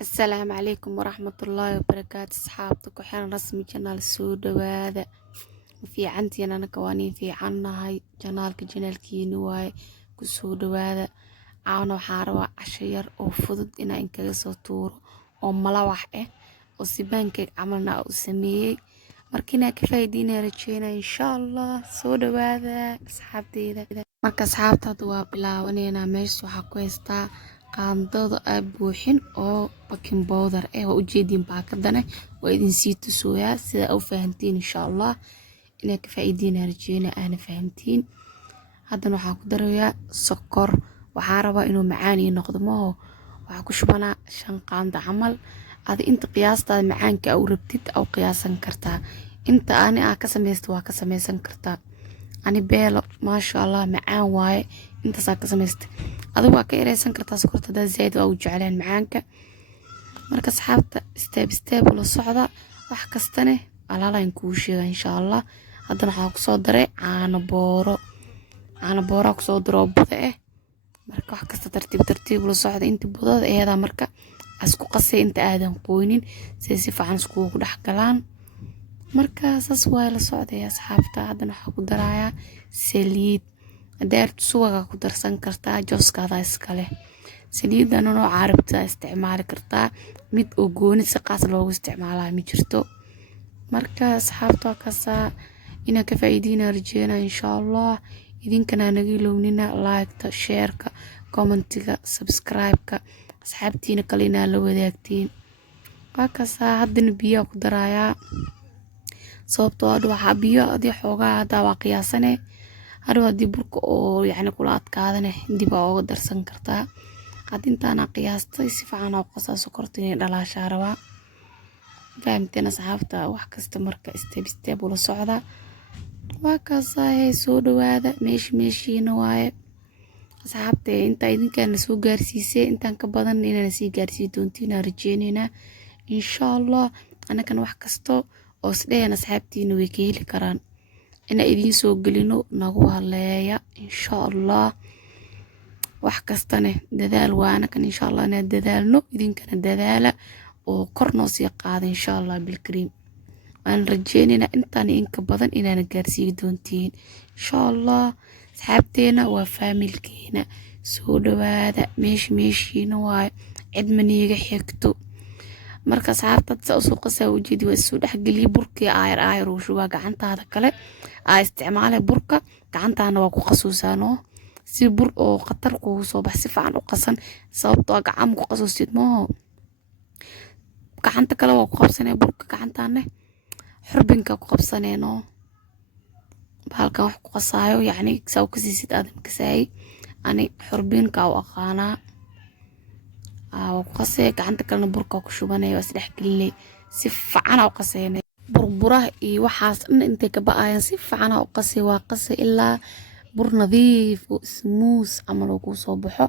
السلام عليكم ورحمة الله وبركاته. أصحابتك وحين رسمي جنال سود وهذا في عندي أنا كوانين في عنا هاي جنالك جنالكي نواي كسود وهذا عاونو حاروا عشير أو فضد إنا إنك صوتور أو ملاوح وسيبانك عملنا أو سميي markina ka faa'iideyna rajeyna insha Allah soo dhawaada asxaabteyda marka asxaabtaadu waa bilaabanayna meesha waxa ku haystaa qaandada aad buuxin oo baking powder waa ujeedin baakadana waa idin sii tusooyaa sida aad u fahantiin insha Allah inaa ka faa'iideyna rajeyna aana fahantiin haddana waxa ku darayaa sokor waxa rabaa inuu macaan ii noqdo waxa ku shubanaa 5 qaando camal هذا أنت قياس هذا معانك أو ربطت أو قياسا كرتا أنت أنا أكسميست وأكسميسن كرتا أنا بيلو ما شاء الله معان واي أنت ساكسميست هذا هو كيريسن كرتا سكرتا ده زايد أو جعلان معانك مركز حابة ستيب ولا صعدة وحكستني على لا ينكوشي إن شاء الله هذا نحاك صدري عانا بورا كصدرو بضعه مركز حكست ترتيب ولا صعدة أنت بضعه هذا مركز asku qasay inta aadan qoynin si fiican isku dhex galaan markaas way la socday asxaabta hadana waxa ku daraaya saliid adeertu suuqa ku darsan kartaa jooskaada iskale saliidan oo carabta isticmaali kartaa mid oo gooni si qaas loogu isticmaalaa ma jirto marka asxaabta kasa ina ka faa'iideyna rajeyna insha Allah idinkana naga iloownina like-ta share-ka comment-ga subscribe-ka asxaabtiina kalena la wadaagtiin waakasa haddana biyo ku daraaya sababtoo ah waxa biyo adii xoogaa hada waa qiyaasane hadii burka oo yani kula adkaadane dib uga darsan kartaa hadintaana qiyaastay si fiican oo qasaa sokorta inay dhalaashaa rabaa fahamteen asxaabta wax kasta marka step wala socda waakasa soo dhawaada meeshiina waaye asxaabta inta idinkaana soo gaarsiisay intaan ka badan inaan sii gaarsiin doontina rajeynayna insha Allah anakana wax kasto oo sideen asxaabtiina way ka heli karaan ina idin soo galino nagu haleeya insha Allah wax kastane dadaal waana kan insha Allah na dadaalno idinkana dadaala oo korno sii qaado insha Allah bil kareem aan rajeynayna intaan in ka badan inaan gaarsiin doontiin insha Allah asxaabteena waa familkeena soo dhawaada meeshiina waa cid maniga xigto marka asxaabta soo qasaa ujeedi waa soo dhaxgaliye burkii ayr oo shuba gacantaada kale isticmaale burka gacantaana waa ku qasuusaano si bur oo khatar ku soo bax si fiican u qasan sababtoo gacan ku qasuusid gacanta kale waa ku qabsanay burka gacantaana xurbinka ku qabsaneeno halkan wax ku qasaayo yani saw ka siisid aadam ka saay ani xurbinka oo aqaana ku qasay gacanta kalena burka ku shubanayo isdhex gelinay si fiican oo qaseynay burburaha iyo waxaas inta ka baayan si fiican oo qasay waa qasay ilaa bur nadiif oo smooth amal oo ku soo baxo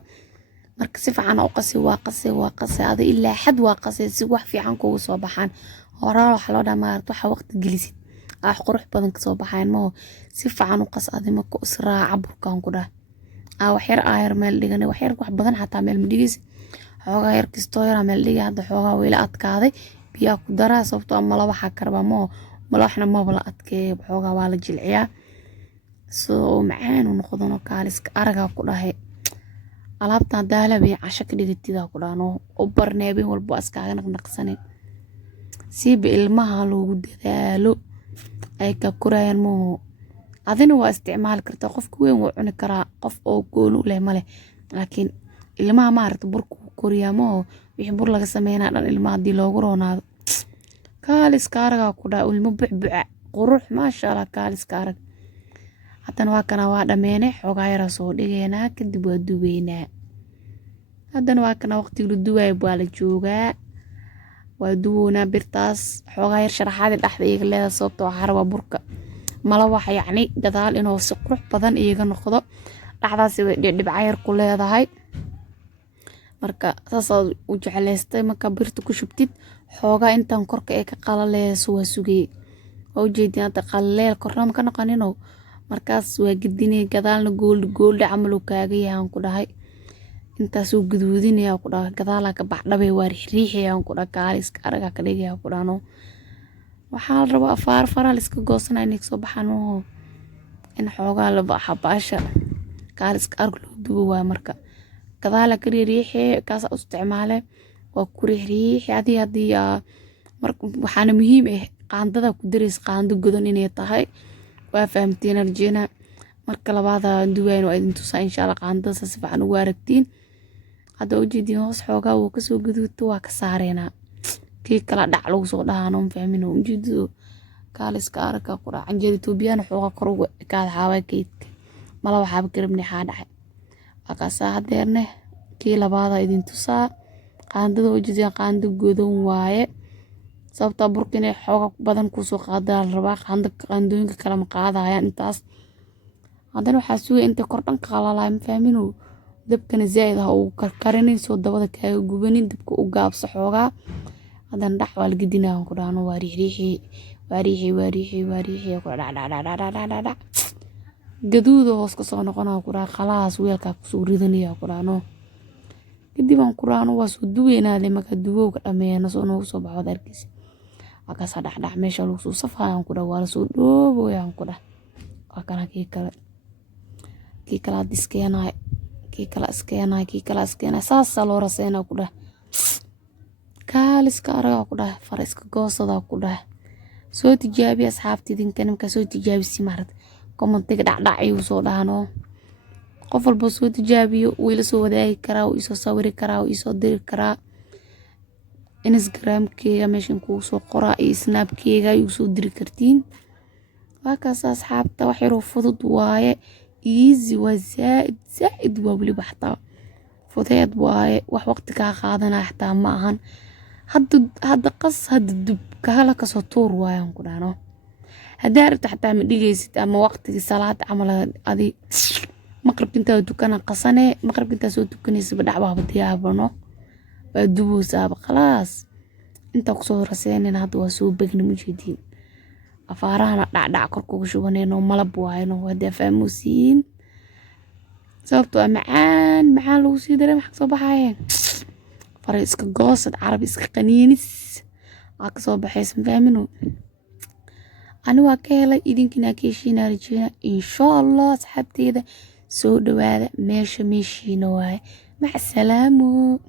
marka si fiican oo qasay waa qasay ada ilaa xad waa qasay si wax fiican ku soo baxaan hore waxa loo dhamaarto waxa waqti gelisid qurux badan ka soo baxayn si fiican u qas adima ku israaca burkan ku dhaa wax yar ayar meel dhiganay wax yar wax badan xataa meel madhigis xoogaa yar kisto yar meel dhigay hadda xoogaa weyla adkaaday biyo ku daraa sababtoo ama la waxa karba malaxna ma bala adkay xoogaa waa la jilciyaa soo macaan u noqdono kaaliska araga ku dhahay alaabta daalabay casho ka dhigtida ku dhaano u barneebin walba askaaga naqnaqsanay si ilmaha loogu dadaalo ay ka korayaan adina waa isticmaal kartaa qofku weyn wuu cuni karaa qof oo gool u leh male laakiin ilmaha ma aragto burku koriyaa wixii bur laga sameeyna dhan ilmaha hadii loogu roonaado kaaliska araga ku dhaa ilmo bucbuca qurux ma sha Allah kaaliska arag haddana waa kana waa dhameene xoogaa yar soo dhigeena kadib waa duweynaa haddana waa kana waqtiga la duway baa la joogaa waa duwona birtaas xoogaa yar sharaxaad dhaxda iyaga leedahay sababtoo xaraba burka mala waxa yani gadaal inuu si qurux badan iyaga noqdo dhaxdaasi way dhibca yar ku leedahay marka saas u jecleystay marka birta ku shubtid xoogaa intaan korka ee ka qalaleyso waa sugay oo jeedin hadda qaleel korna ka noqonino markaas waa gidinay gadaalna gool camal uu kaaga yahan ku dhahay intaasoo gaduudinaya ku dhaha gadaala ka baxdhabay waa riixriixayaan ku dhaha kaaliska araga ka dhigaya ku dhahno waxaa la rabaa afaar faral iska goosanaa inay soo baxaan in xoogaa la baxaasha kaaliska arag loo dubo waa marka gadaala ka riixee kaas u isticmaale waa ku riixriixi hadii marka waxaana muhiim ah qaandada ku dareys qaando godan inay tahay waa fahamteen arjina marka labaada duwayn waa idin tusaa insha Allah qaandada si fiican u aragtiin hada ujeedin hoos xoogaa uu ka soo gaduudto waa ka saareena kii kala dhac lagu soo dhaano fahmino ujeedo kaaliska arka ku dhac anjeli Ethiopian xoogaa kor uga kaad xaaway keedka mala waxaaba karabni xaadhac aqasa hadeerne kii labaada idin tusaa qaandada ujeedin qaando godan waaye sababta burkina xoogaa badan ku soo qaadaa rabaa qaandooyinka kala ma qaadayaan intaas hadana waxa suuga inta kordhan qalalay ma fahmino dabkana zaid ah oo karkarinayso dabada kaaga gubanin dabka u gaabso xoogaa hadan dhax wal gidinaa ku dhaano waa riixriixi ku dhac gaduudo hoos ka soo noqonaa ku dhax khalaas weelka ku soo ridanaya ku dhaano kadib aan ku dhaano waa soo duweenaade marka duwowga dhameeyana soo noogu soo baxo darkiis aka saddex meesha lagu soo safayaan ku dhaw waa soo dhooboyaan ku dhax akana kii kala diskeenay kii kala iskeenay saas loo raseena ku dhax kaaliska araga ku dhax fariska goosada ku dhax soo tijaabi asxaabtidinkan marka soo tijaabisi marad commentiga dhac ayuu soo dhaano qof walba soo tijaabiyo weel soo wadaagi karaa oo isoo sawiri karaa oo isoo diri karaa Instagram-keyga meeshan ku soo qoraa iyo Snap-keyga ayuu soo diri kartiin waa kaas asxaabta wax yar oo fudud waaye easy waa zaid waa wali baxtaa fudeed waaye wax waqti ka qaadanaa xataa ma ahan hadda qas hadda dub kala ka soo tuur waayaan ku dhaano hadaa rabta xataa ma dhigaysid ama waqtiga salaad camal adi maqrib inta dukana qasane maqrib inta soo dukanaysa badhacba diyaabano waa dubuusaaba khalaas inta ku soo raseynina hadda waa soo bagna mujeedin afaarahana dhac korkugu shubanayno malab waayno wada faamuusiin sababtoo macaan lagu sii daray wax soo baxayeen fariiska goosad carabi iska qaniinis ka soo baxaysan faamino ani waa ka helay idinkina ka heshiina rajayna insha Allah asxaabteeda soo dhawaada meeshiina waaye mac salaamo